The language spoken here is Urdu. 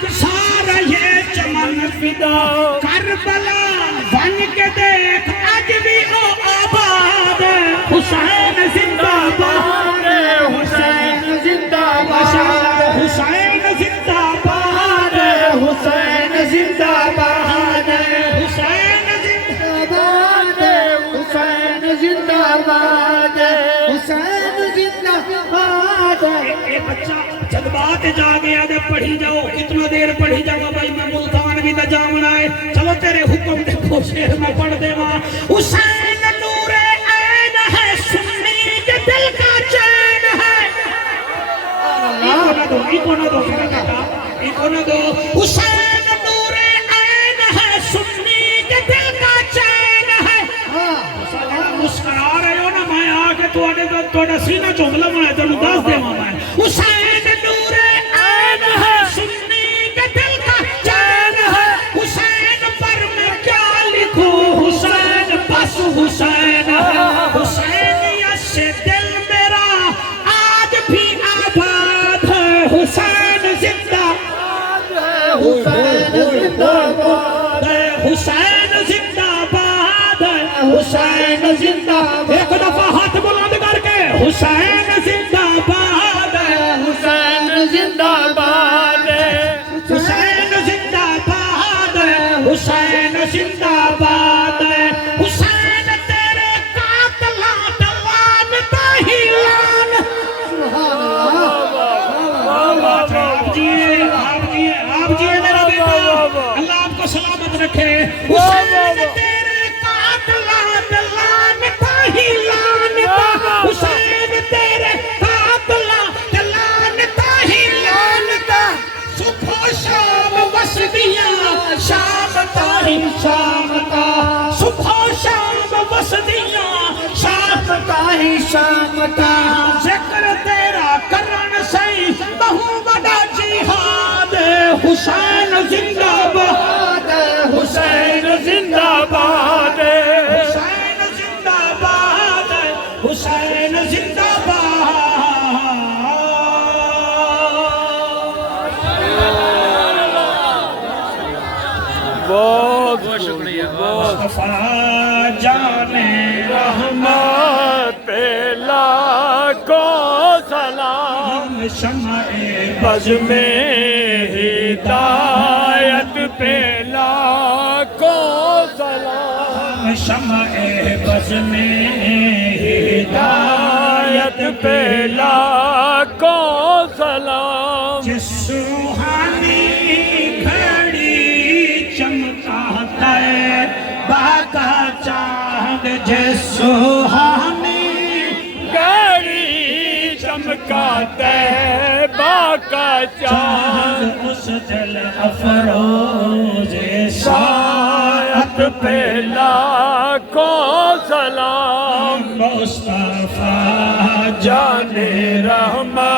سارا یہ چمن فدا کربلا بن کے دیکھ آج بھی او آباد حسین زندہ باد حسین زندہ باد حسین زندہ باد حسین زندہ باد حسین زندہ باد حسین زندہ باد حسین زندہ باد اے بچہ جذبات جاگے آدھے پڑھی جاؤ کتنا دیر پڑھی جاؤ بھائی میں ملتان بھی نہ جامنا ہے چلو تیرے حکم دیکھو شیر میں پڑھ دے ماں حسین نور عین ہے سنی کے دل کا چین ہے ایکو نہ دو ایکو نہ دو حسین نور عین ہے سنی کے دل کا چین ہے مسکرا رہے ہو نا میں آگے تو سینہ چونگلا میں تنو دس دے ماں میں حسین نور عین ہے سنی کے دل کا چین ہے حسین پر میں کیا لکھوں حسین بس حسین ہے حسینیت سے دل میرا آج بھی آباد ہے حسین زندہ حسین زندہ باد حسین زندہ باد حسین زندہ ایک دفعہ ہاتھ بلند کر کے حسین زندہ باد حسین زندہ باد حسین زندہ باد حسین زندہ باد حسین تیرے قاتلاں دوان تاہیلان آپ جیئے میرا بیٹا اللہ آپ کو سلامت رکھے حسین تیرے قاتلاں دوان تاہیلان حسین تیرے قاتلاں دوان تاہیلان صبح شام وسدیاں شام تاہی شام تا صبح شام وسدیاں شام تاہی شام تا ذکر تیرا کرن سئی بہو بڑا جہاد حسین زندہ باد حسین زندہ باد حسین زندہ باد حسین زندہ باد بہت شکریہ مصطفیٰ جان رحمت پہ لاکھوں سلام شمع بز میں ہدایت پہ لاکھوں سلام شمع بز میں ہدایت پہ لاکھوں سلام جس سوہانی گھڑی چمکاتا ہے باقا چاند جس سوہانی گھڑی چمکاتا ہے باقا چاند اس دل افروز سایت پہ لاکھوں سلام مصطفیٰ جان رحمت